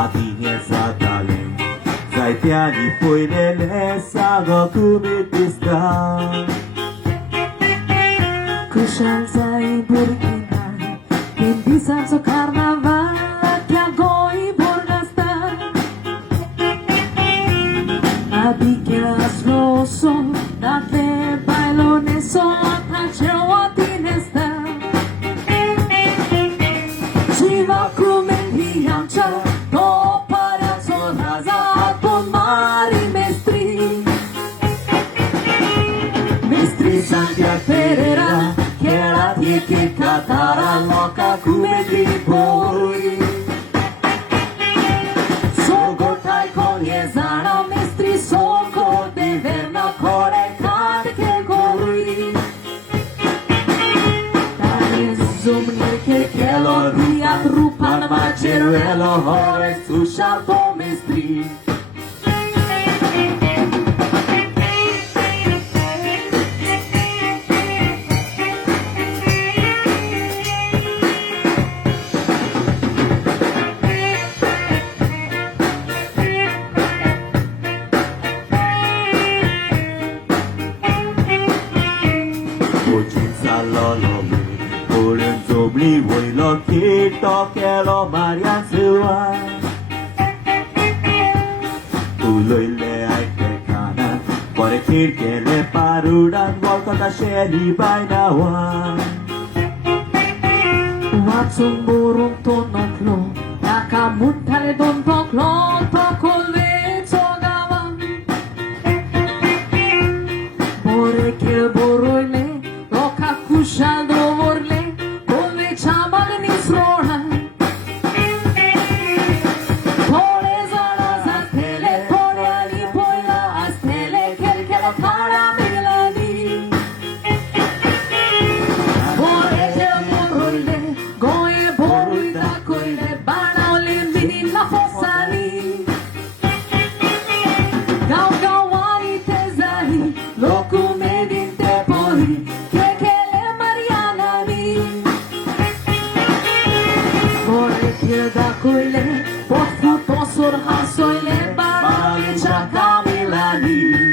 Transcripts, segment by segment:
Atinha satale Sai piani poi nelle sago come ti sta Coscienza in Burkina Quindi senso carnavale Che a goi borgasta A dichias rosso Da te bailo ne so A cewa tinesta Shiva come hiamcha To para sonaza To mari mestri Mestri Santia Pereira che catara loca come di poi Sogo tai con esana mestri sogo de verna core cade che goi Dare zumni che lo dia rupan ma cervello hore su sharto mestri Li vuoi lo chiedo che lo Maria sua Tu le hai che cana Vuole che le paruran volta da scegli vai na wa Watsung burung tonoklo Nakamuntale don poklo Tokole togawang Bore ke borole Lokakusha dovorle Chamal ni sroha Thore zara zatele Thore ali poila astele Kel kelo thara milani Bore ke borule Goye boruida koile Banaule mini la fosali Gau gawari tezari Loku medinte pori Kekele marianani da koile Pofu tosur hasoyle Barali chakamilani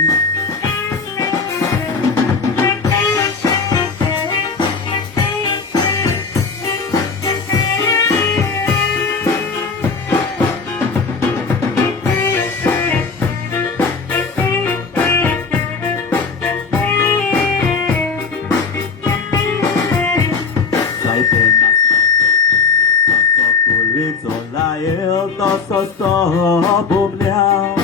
Zola eu to bom liao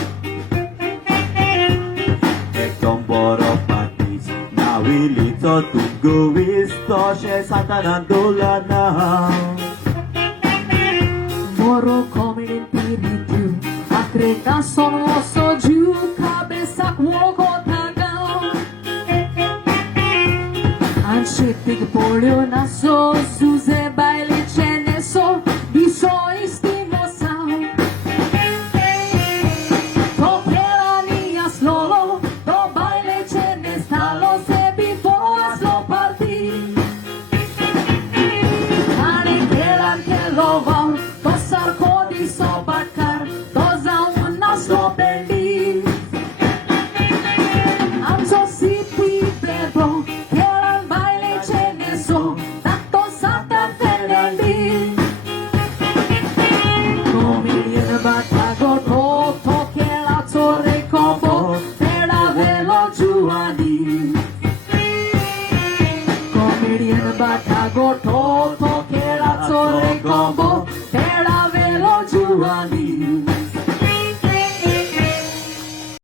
E tomboro patis Na wili to tungu visto She satanan dolana Moro come l'intiritu Atreta sono osso giù Cabeça cuoco tagau Ancetic polio naso Suze baile ceneso Biso istimosa To pelanias lolo To baile cenestalo Se biforas lo parti Ane kelan ke lovau To sarkodi so bakar To zaunas lo pendi Amso sipi plebo Kelan baile ceneso Takto sata felendi Batago to che la torre combo per la velo giuani Comedian Batago to che la torre combo